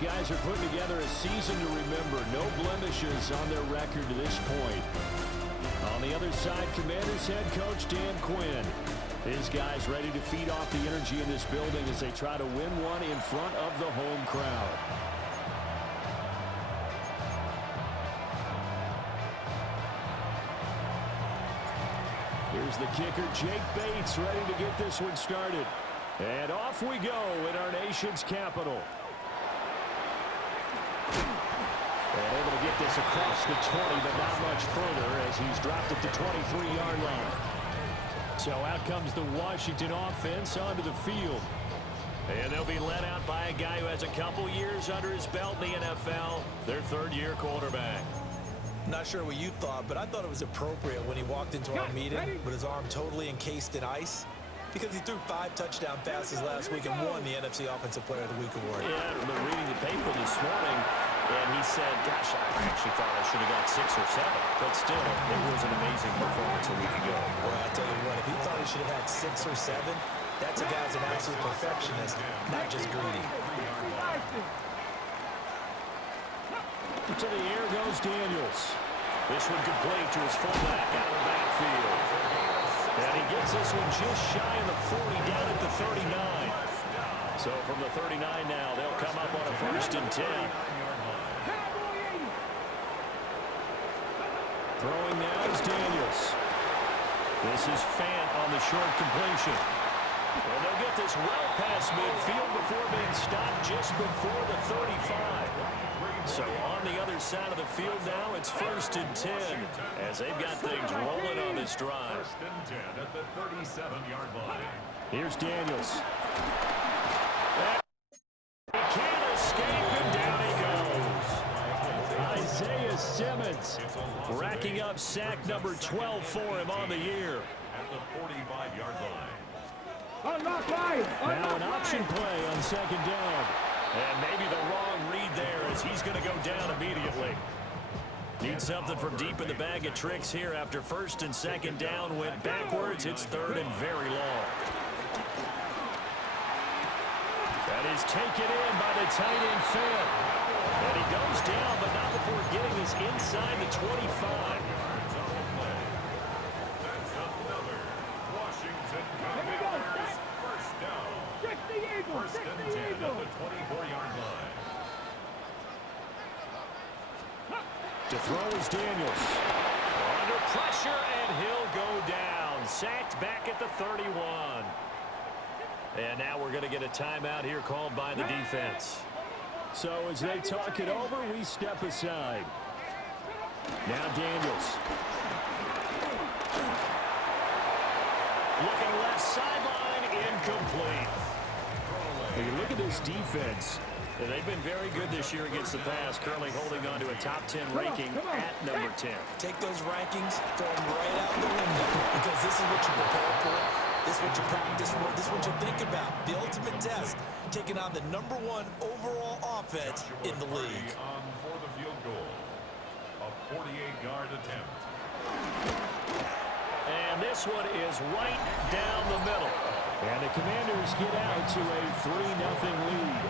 guys are putting together a season to remember. No blemishes on their record to this point. On the other side, Commanders head coach Dan Quinn. His guys ready to feed off the energy in this building as they try to win one in front of the home crowd. Here's the kicker, Jake Bates, ready to get this one started. And off we go in our nation's capital. And able to get this across the 20, but not much further as he's dropped at the 23-yard line. So out comes the Washington offense onto the field. And they'll be led out by a guy who has a couple years under his belt in the NFL, their third-year quarterback. Not sure what you thought, but I thought it was appropriate when he walked into our meeting with his arm totally encased in ice, because he threw 5 touchdown passes last week and won the NFC Offensive Player of the Week award. Yeah, I've been reading the paper this morning, and he said, gosh, I actually thought I should have got 6 or 7. But still, it was an amazing performance a week ago. Boy, I tell you what, if he thought he should have had 6 or 7, that's a guy's an absolute perfectionist, not just greedy. To the air goes Daniels. This one complete to his fullback out of the backfield. And he gets this one just shy of the 40 down at the 39. So from the 39 now, they'll come up on a 1st and 10. Throwing now is Daniels. This is Fant on the short completion. And they'll get this well past midfield before being stopped just before the 35. So on the other side of the field now, it's 1st and 10 as they've got things rolling on this drive. 1st and 10 at the 37-yard line. Here's Daniels. He can't escape, and down he goes. Isaiah Simmons racking up sack number 12 for him on the year. At the 45-yard line. Now an option play on 2nd down. And maybe the wrong read there as he's going to go down immediately. Need something from deep in the bag of tricks here after 1st and 2nd down went backwards. It's 3rd and very long. That is taken in by the tight end Fant. And he goes down, but not before getting this inside the 25. That's another Washington Commanders 1st down. 1st and 10 at the 24-yard line. To throw is Daniels. Under pressure, and he'll go down. Sacked back at the 31. And now we're going to get a timeout here called by the defense. So as they talk it over, we step aside. Now Daniels. Looking left sideline, incomplete. When you look at this defense, they've been very good this year against the pass, currently holding on to a top 10 ranking at number 10. Take those rankings, throw them right out the window, because this is what you prepare for, this is what you practice for, this is what you think about. The ultimate test, taking on the #1 overall offense in the league. On for the field goal. A 48-yard attempt. And this one is right down the middle. And the Commanders get out to a 3-0 lead.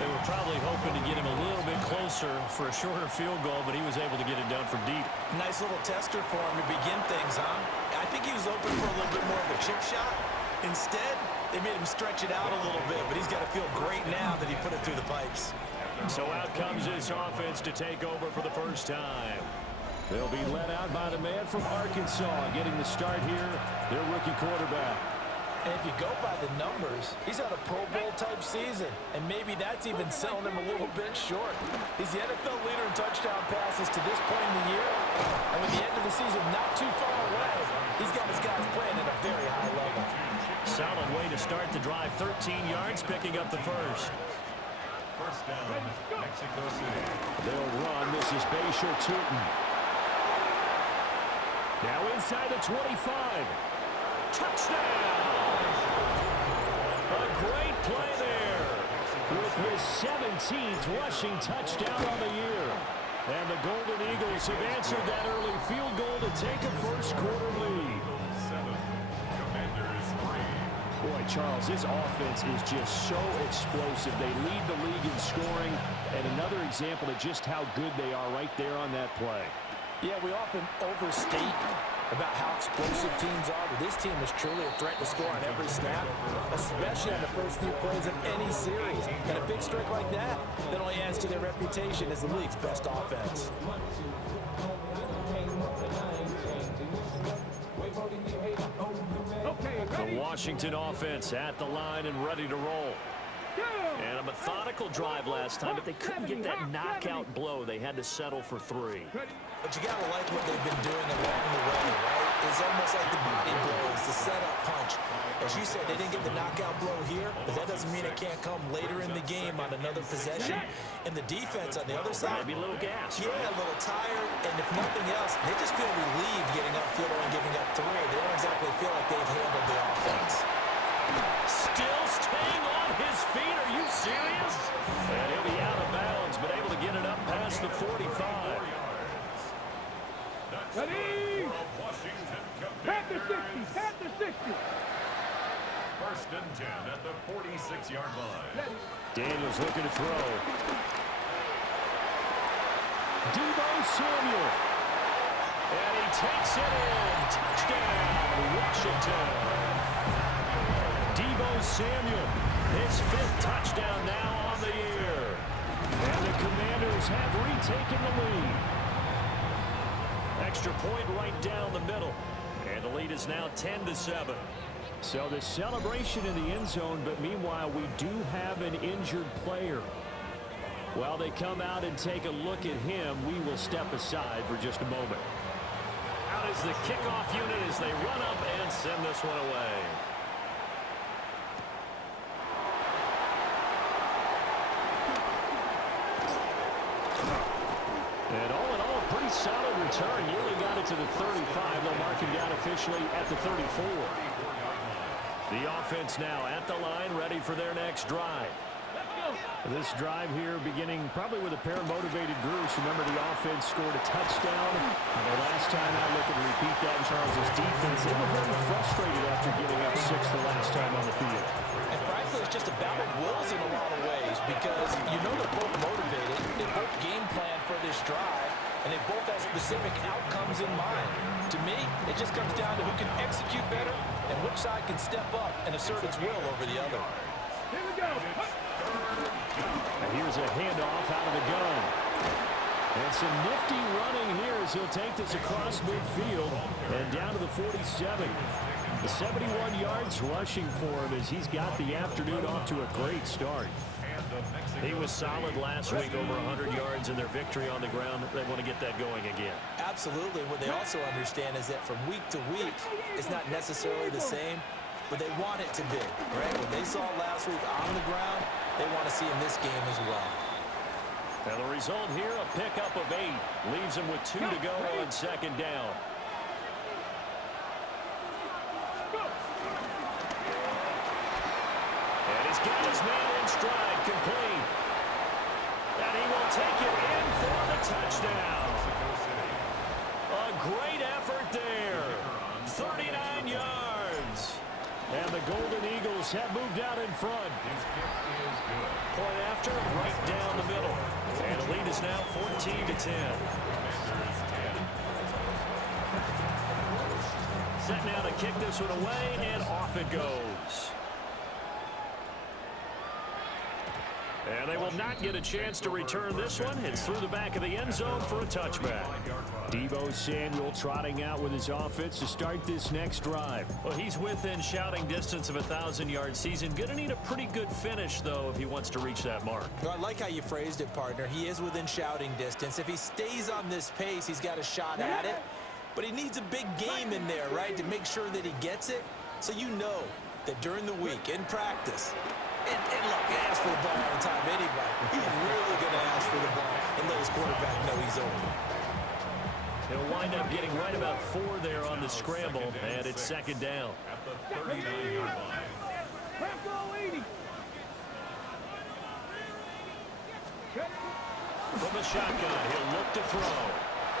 They were probably hoping to get him a little bit closer for a shorter field goal, but he was able to get it done from deep. Nice little tester for him to begin things, huh? I think he was open for a little bit more of a chip shot. Instead, they made him stretch it out a little bit, but he's got to feel great now that he put it through the pipes. So out comes this offense to take over for the first time. They'll be led out by the man from Arkansas, getting the start here, their rookie quarterback. And if you go by the numbers, he's had a Pro Bowl-type season, and maybe that's even selling him a little bit short. He's the NFL leader in touchdown passes to this point in the year, and with the end of the season not too far away, he's got his guys playing at a very high level. Solid way to start the drive, 13 yards, picking up the first. 1st down, Mexico City. They'll run. This is Bashir Tootin. Now inside the 25. Touchdown! A great play there with his 17th rushing touchdown on the year. And the Golden Eagles have answered that early field goal to take a first quarter lead. 7, Commanders 3. Boy, Charles, this offense is just so explosive. They lead the league in scoring, and another example of just how good they are right there on that play. Yeah, we often overstate about how explosive teams are, but this team is truly a threat to score on every snap, especially on the first few plays of any series. And a big streak like that only adds to their reputation as the league's best offense. The Washington offense at the line and ready to roll. And a methodical drive last time, but they couldn't get that knockout blow. They had to settle for 3. But you got to like what they've been doing along the way, right? It's almost like the body blows, the setup punch. As you said, they didn't get the knockout blow here, but that doesn't mean it can't come later in the game on another possession. And the defense on the other side, maybe a little gas. Yeah, a little tired. And if nothing else, they just feel relieved getting upfield and giving up 3. They don't exactly feel like they've handled the offense. Still staying on his feet. Are you serious? And he'll be out of bounds, but able to get it up past the 45. Ready? Pat the 60, pat the 60. First and 10 at the 46-yard line. Daniels looking to throw. Deebo Samuel. And he takes it in. Touchdown, Washington. Deebo Samuel, his 5th touchdown now on the year. And the Commanders have retaken the lead. Extra point right down the middle. And the lead is now 10-7. So the celebration in the end zone, but meanwhile we do have an injured player. While they come out and take a look at him, we will step aside for just a moment. Out is the kickoff unit as they run up and send this one away. And all in all, a pretty solid return. Nearly got it to the 35. They'll mark him down officially at the 34. The offense now at the line, ready for their next drive. This drive here beginning probably with a pair of motivated groups. Remember, the offense scored a touchdown. The last time I look at repeat that in Charles' defense, they were very frustrated after giving up 6 the last time on the field. And frankly, it's just a battle of wills in a lot of ways because you know they're both motivated. They both game plan for this drive, and they both have specific outcomes in mind. To me, it just comes down to who can execute better and which side can step up and assert its will over the other. Here we go. And here's a handoff out of the gun. And some nifty running here as he'll take this across midfield and down to the 47. The 71 yards rushing for him as he's got the afternoon off to a great start. He was solid last week, over 100 yards in their victory on the ground. They want to get that going again. Absolutely. What they also understand is that from week to week, it's not necessarily the same, but they want it to be, right? What they saw last week on the ground, they want to see in this game as well. And the result here, a pickup of 8. Leaves him with 2 to go on second down. And he's got his man in stride, complete. And he will take it in for the touchdown. A great effort there. 39 yards. And the Golden Eagles have moved out in front. Point after, right down the middle. And the lead is now 14-10. Set now to kick this one away, and off it goes. And they will not get a chance to return this one. It's through the back of the end zone for a touchback. Deebo Samuel trotting out with his offense to start this next drive. Well, he's within shouting distance of a 1,000-yard season. Going to need a pretty good finish, though, if he wants to reach that mark. Well, I like how you phrased it, partner. He is within shouting distance. If he stays on this pace, he's got a shot at it. But he needs a big game in there, right, to make sure that he gets it. So you know that during the week, in practice, and look, he asks for the ball all the time anyway. He's really going to ask for the ball and let his quarterback know he's open. He'll wind up getting right about 4 there on the scramble, and it's second down. At the 39-yard line. From the shotgun, he'll look to throw.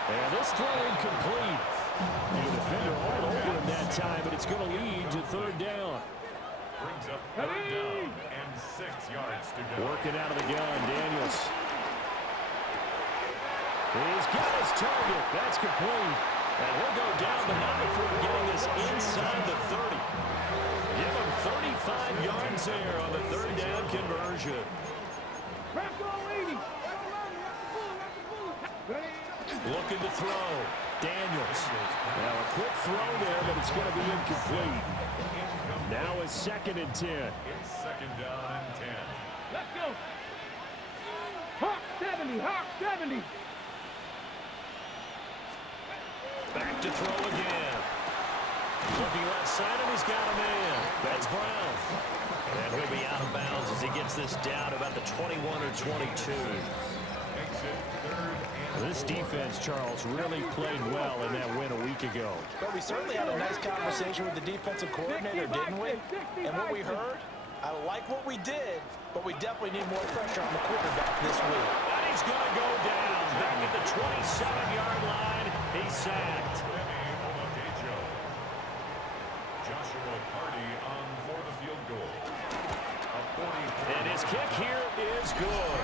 And this throw incomplete. The defender all over him that time, but it's going to lead to third down. brings up 3rd down and 6 yards to go. Working out of the gun, Daniels. He's got his target. That's complete. And he'll go down the line before getting this inside the 30. Give him 35 yards there on the 3rd down conversion. Looking to throw. Daniels. Now a quick throw there, but it's going to be incomplete. Now it's 2nd and 10. It's 2nd down and 10. Let's go. Hawk 70, Hawk 70. Back to throw again. Looking left side, and he's got a man. That's Brown. And he'll be out of bounds as he gets this down about the 21 or 22. Exit 3rd and This defense, Charles, really played well in that win a week ago. But we certainly had a nice conversation with the defensive coordinator, didn't we? And what we heard, I like what we did, but we definitely need more pressure on the quarterback this week. And he's going to go down. Back at the 27-yard line, he's sacked. Joshua Party on for the field goal. And his kick here is good.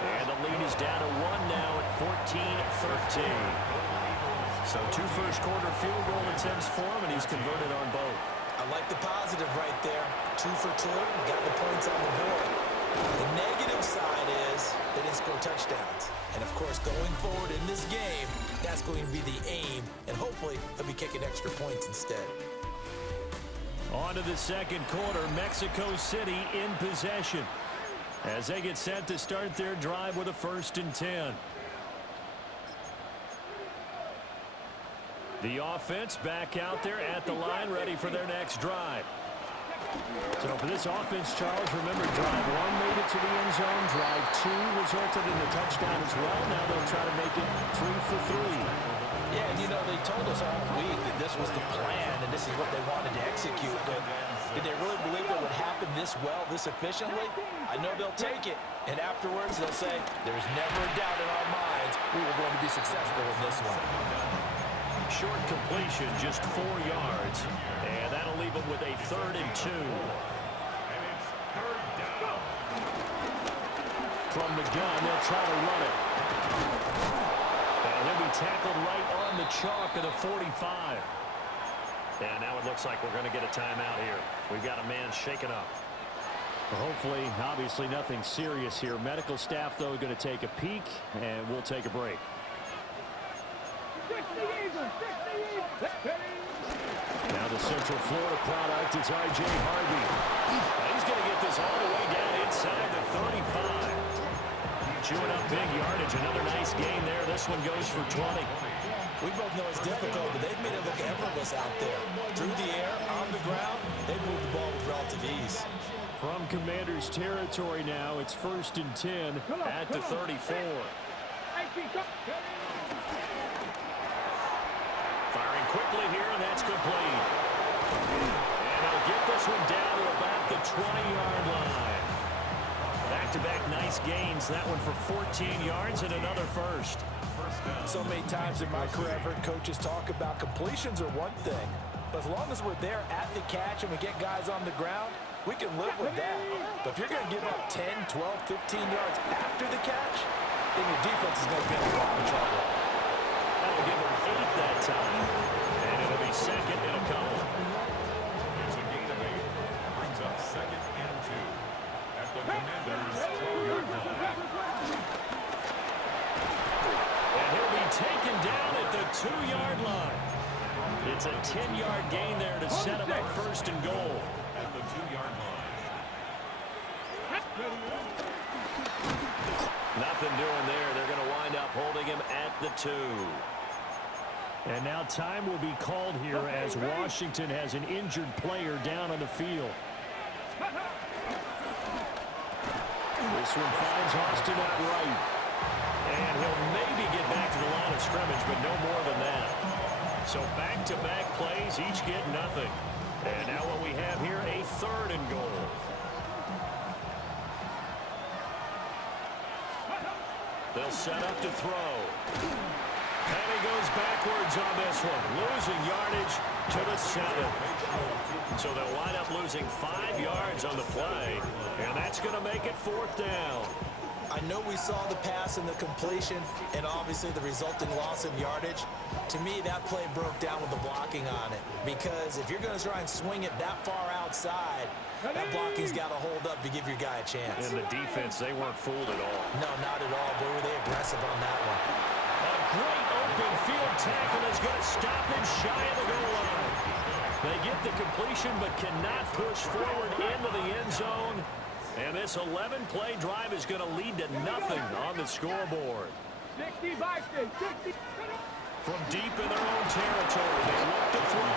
And the lead is down to 1 now at 14-13. So 2 first-quarter field goal attempts for him, and he's converted on both. I like the positive right there. 2 for 2, got the points on the board. The negative side is they didn't score touchdowns. And, of course, going forward in this game, that's going to be the aim, and hopefully they'll be kicking extra points instead. On to the 2nd quarter, Mexico City in possession as they get set to start their drive with a 1st and 10. The offense back out there at the line, ready for their next drive. So for this offense, Charles, remember, drive 1 made it to the end zone. Drive 2 resulted in a touchdown as well. Now they'll try to make it 3 for 3. Yeah, and you know, they told us all week that this was the plan and this is what they wanted to execute, but did they really believe it would happen this well, this efficiently? I know they'll take it, and afterwards they'll say, there's never a doubt in our minds we were going to be successful in this one. Short completion, just 4 yards, and that'll leave them with a 3rd and 2. And it's 3rd down. From the gun, they'll try to run it. And he'll be tackled right on the chalk at the 45. And now it looks like we're going to get a timeout here. We've got a man shaken up. Hopefully, obviously nothing serious here. Medical staff, though, going to take a peek, and we'll take a break. Now the Central Florida product is R.J. Harvey. He's going to get this all the way down inside the 35. Chewing up big yardage. Another nice gain there. This one goes for 20. We both know it's difficult, but they've made it look effortless out there. Through the air, on the ground, they moved the ball with relative ease. From Commander's territory now, it's 1st and 10 at the 34. Firing quickly here, and that's complete. And they'll get this one down to about the 20-yard line. Back-to-back nice gains. That one for 14 yards and another first. So many times in my career, I've heard coaches talk about completions are one thing, but as long as we're there at the catch and we get guys on the ground, we can live with that. But if you're going to give up 10, 12, 15 yards after the catch, then your defense is going to be in a lot of trouble. That'll give them 8 that time, and it'll be 2nd and a couple. It's a gain of 8. Brings up 2nd and 2 at the Commanders' 12-yard line. And he'll be taken down at the 2-yard line. It's a 10-yard gain there to set him up 1st and goal. At the 2-yard line. Nothing doing there. They're going to wind up holding him at the 2. And now time will be called here as Washington has an injured player down on the field. This one finds Austin out right. And he'll maybe get back to the line of scrimmage, but no more than that. So back-to-back plays, each get nothing. And now what we have here, a 3rd and goal. They'll set up to throw. And he goes backwards on this one, losing yardage to the 7. So they'll wind up losing 5 yards on the play, and that's going to make it 4th down. I know we saw the pass and the completion and obviously the resulting loss of yardage. To me, that play broke down with the blocking on it. Because if you're going to try and swing it that far outside, that blocking's got to hold up to give your guy a chance. And the defense, they weren't fooled at all. No, not at all. Boy, were they aggressive on that one. A great open field tackle is going to stop him shy of the goal line. They get the completion but cannot push forward into the end zone. And this 11-play drive is going to lead to nothing on the scoreboard. 60 Vikings, 60. From deep in their own territory, they look to throw.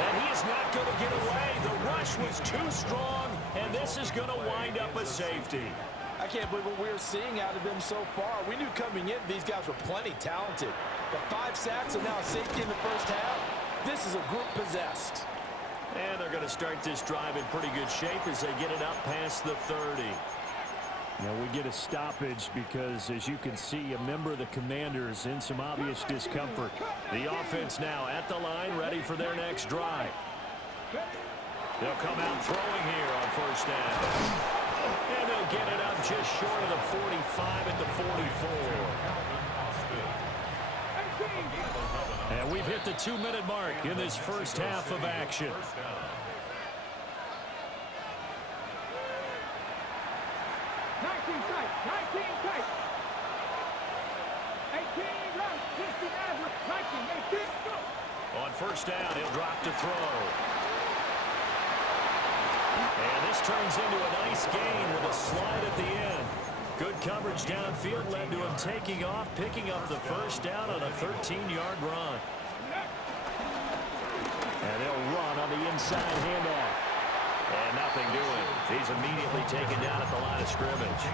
And he is not going to get away. The rush was too strong, and this is going to wind up a safety. I can't believe what we're seeing out of them so far. We knew coming in these guys were plenty talented. But 5 sacks and now a safety in the first half. This is a group possessed. And they're going to start this drive in pretty good shape as they get it up past the 30. Now we get a stoppage because, as you can see, a member of the Commanders in some obvious discomfort. The offense now at the line, ready for their next drive. They'll come out throwing here on 1st down. And they'll get it up just short of the 45 at the 44. And we've hit the 2-minute mark in this first half of action. 19 tight, 19 tight. 18 runs, 60 average, 19, 18, go. On 1st down, he'll drop to throw. And this turns into a nice gain with a slide at the end. Good coverage downfield led to him taking off, picking up the 1st down on a 13-yard run. And they'll run on the inside handoff. And nothing doing. He's immediately taken down at the line of scrimmage.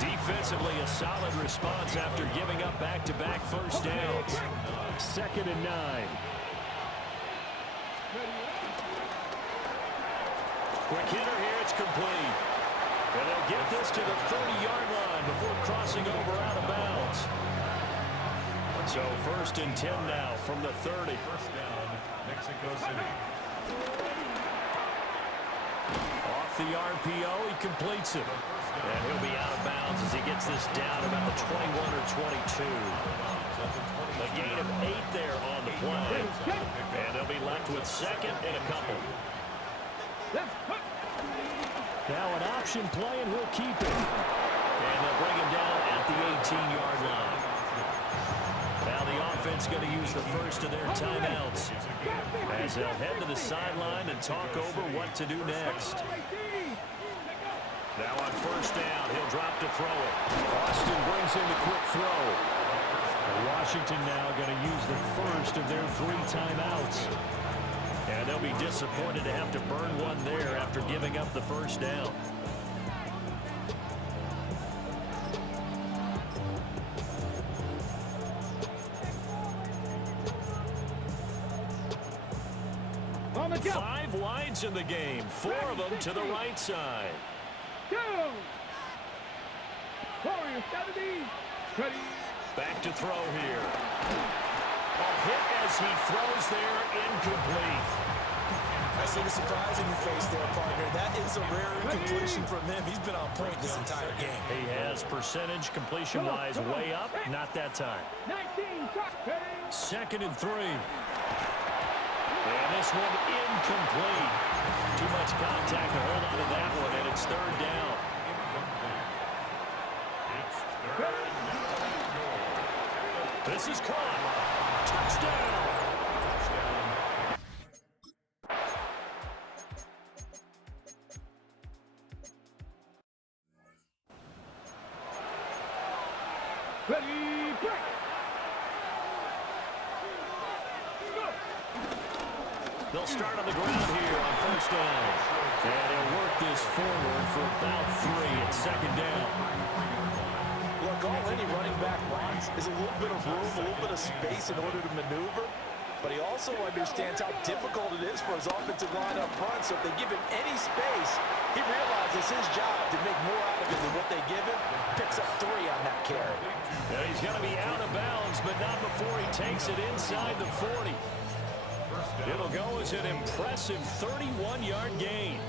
Defensively, a solid response after giving up back-to-back 1st downs. 2nd and 9. Quick hitter here, it's complete. And they'll get this to the 30-yard line before crossing over out of bounds. So 1st and 10 now from the 30. 1st down, Mexico City. Off the RPO, he completes it. And he'll be out of bounds as he gets this down about the 21 or 22. A gain of 8 there on the play. And they'll be left with 2nd and a couple. Now an option play, and we'll keep it. And they'll bring him down at the 18-yard line. Now the offense going to use the first of their timeouts as they'll head to the sideline and talk over what to do next. Now on 1st down, he'll drop to throw it. Austin brings in the quick throw. Washington now going to use the first of their 3 timeouts. And they'll be disappointed to have to burn one there after giving up the 1st down. On the jump. 5 wides in the game, 4 of them to the right side. Go. Warrior 70. Ready. Back to throw here. A hit as he throws there, incomplete. I see the surprise in your face there, partner. That is a rare incompletion from him. He's been on point this entire game. He has percentage completion-wise way up, not that time. 19, 2nd and 3. And this one incomplete. Too much contact to hold on to that one, and it's 3rd down. It's 3rd and goal. This is caught. Touchdown. ready, break. Go. They'll start on the ground here on 1st down. And they'll work this forward for about 3 at 2nd down. Look, all any running back wants is a little bit of room, a little bit of space in order to maneuver. But he also understands how difficult it is for his offensive line up front. So if they give him any space, he realizes his job to make more out of it than what they give him. Picks up 3 on that carry. Yeah, he's going to be out of bounds, but not before he takes it inside the 40. It'll go as an impressive 31-yard gain.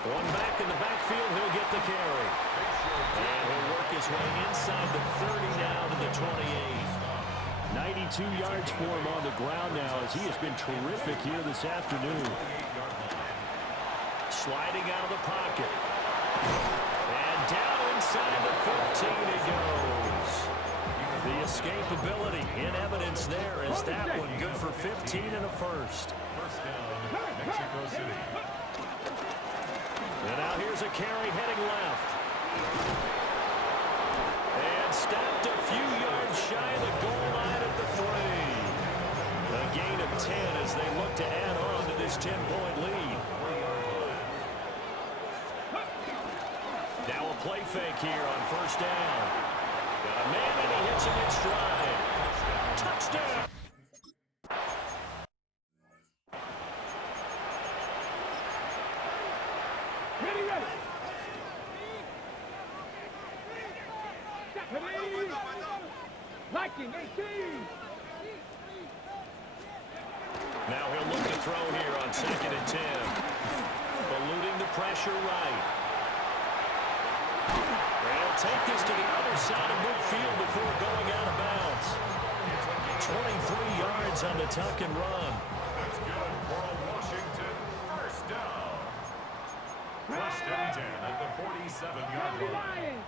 One back in the backfield, he'll get the carry. And he'll work his way inside the 30 now to the 28. 92 yards for him on the ground now as he has been terrific here this afternoon. Sliding out of the pocket. And down inside the 15 he goes. The escapability in evidence there is that one good for 15 and a first. First down, Mexico City. And now here's a carry heading left. And stopped a few yards shy of the goal line at the 3. A gain of 10 as they look to add on to this 10-point lead. Now a play fake here on first down. Got a man and he hits him in stride. Touchdown! Ready, ready. Liking 18. Now he'll look to throw here on 2nd and 10. Eluding the pressure right. They'll take this to the other side of midfield before going out of bounds. 23 yards on the tuck and run. That's good for Washington. First down. First and 10 at the 47-yard line.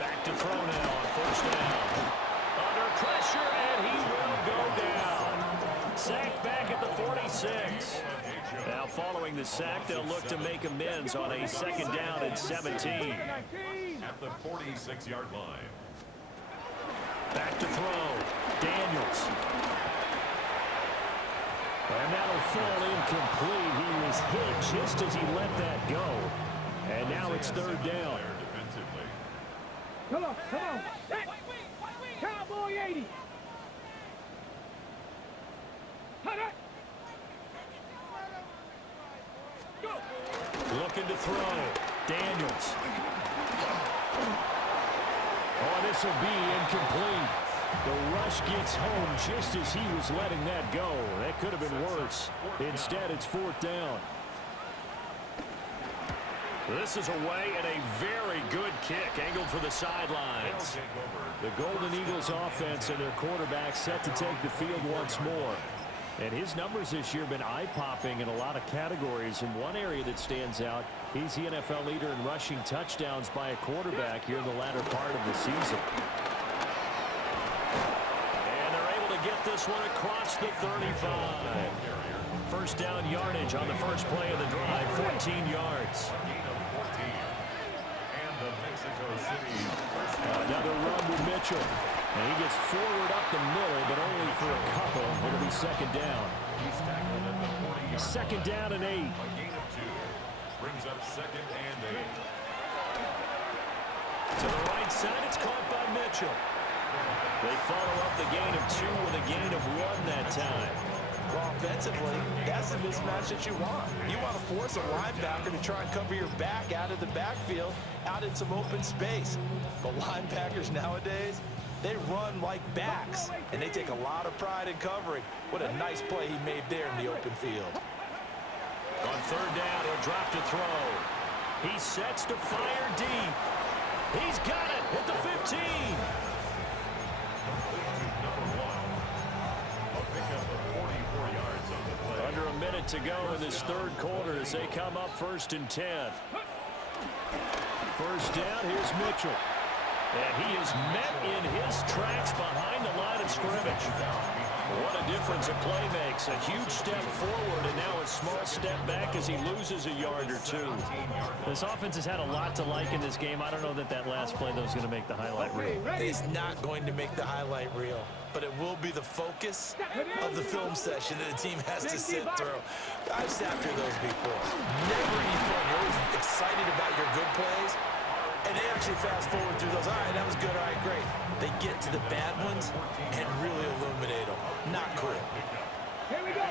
Back to throw now on first down. Under pressure, and he will go down. Sacked back at the 46. Now following the sack, they'll look to make amends on a 2nd down and 17. At the 46-yard line. Back to throw. Daniels. And that'll fall incomplete. He was hit just as he let that go. And now it's 3rd down. Defensively. Come on, come on. Cowboy 80. Hut it. Looking to throw. Daniels. Oh, this will be incomplete. The rush gets home just as he was letting that go. That could have been worse. Instead, it's 4th down. This is away and a very good kick angled for the sidelines. The Golden Eagles offense and their quarterback set to take the field once more. And his numbers this year have been eye-popping in a lot of categories. In one area that stands out, he's the NFL leader in rushing touchdowns by a quarterback here in the latter part of the season. And they're able to get this one across the 35. First down yardage on the first play of the drive, 14 yards. Another run with Mitchell. And he gets forward up the middle, but only for a couple. It'll be 2nd down. He's tackled at the 40-yard 2nd down and 8. A gain of 2. Brings up 2nd and 8. To the right side, it's caught by Mitchell. They follow up the gain of 2 with a gain of 1 that time. Well, offensively, that's the mismatch that you want. You want to force a linebacker to try and cover your back out of the backfield, out in some open space. But linebackers nowadays, they run like backs, and they take a lot of pride in covering. What a nice play he made there in the open field. On 3rd down, he'll drop to throw. He sets to fire deep. He's got it at the 15. Under a minute to go in this 3rd quarter as they come up 1st and 10. First down, here's Mitchell. And he is met in his tracks behind the line of scrimmage. What a difference a play makes. A huge step forward and now a small step back as he loses a yard or 2. This offense has had a lot to like in this game. I don't know that that last play, though, is going to make the highlight reel. It's not going to make the highlight reel, but it will be the focus of the film session that the team has to sit through. I've sat through those before. Never any fun. You're always excited about your good plays, and they actually fast forward through those. All right, that was good. All right, great. They get to the bad ones and really illuminate them. Not cool. Here we go.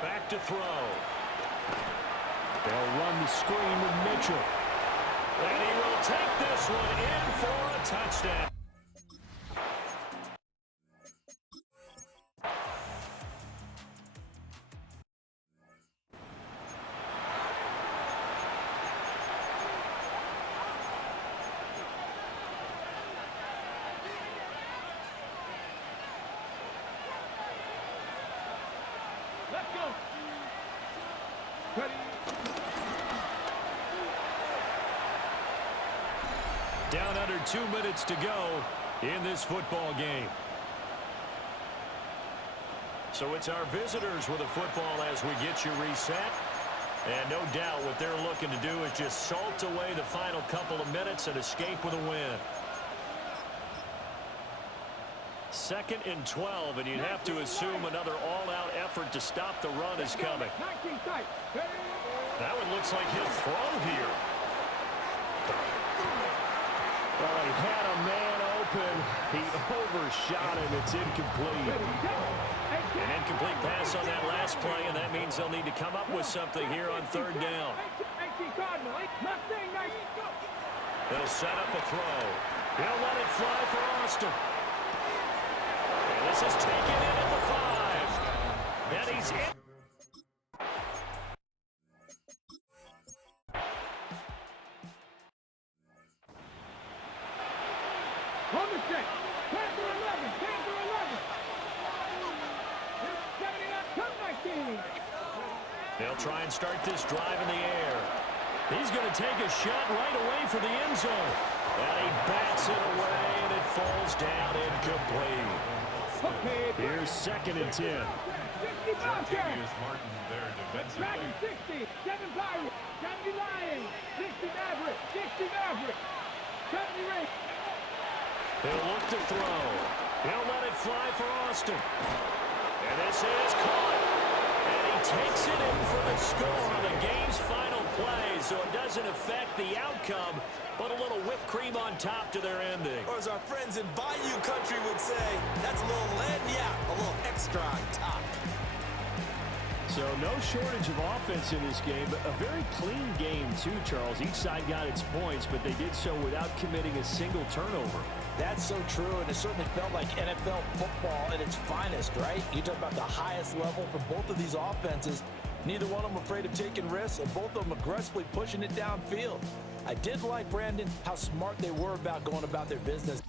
Back to throw. They'll run the screen with Mitchell. And he will take this one in for a touchdown. Let's go. Ready. Down under 2 minutes to go in this football game. So it's our visitors with a football as we get you reset. And no doubt what they're looking to do is just salt away the final couple of minutes and escape with a win. 2nd and 12, and you'd have to assume another all-out effort to stop the run is coming. 19 tight. That one looks like he'll throw here. Well, he had a man open. He overshot him. It's incomplete. An incomplete pass on that last play, and that means they'll need to come up with something here on 3rd down. They'll set up a throw. He'll let it fly for Austin. And this is taken in at the 5. And he's in. Home set. Panther 11. Panther 11. 79. They'll try and start this drive in the air. He's going to take a shot right away for the end zone. And he bats it away, and it falls down incomplete. Here's 2nd and 10. 65 Jatavius Martin there defensively. Dragon 60. 7 Pirates. 70 Lions. 60 Mavericks. 60 Mavericks. 70 Raiders. He'll look to throw. He'll let it fly for Austin. And this is caught. And he takes it in for the score on the game's final play. So it doesn't affect the outcome, but a little whipped cream on top to their ending. Or as our friends in Bayou Country would say, that's a little lagniappe, a little extra on top. So no shortage of offense in this game, but a very clean game too, Charles. Each side got its points, but they did so without committing a single turnover. That's so true, and it certainly felt like NFL football at its finest, right? You talk about the highest level for both of these offenses. Neither one of them afraid of taking risks, and both of them aggressively pushing it downfield. I did like, Brandon, how smart they were about going about their business.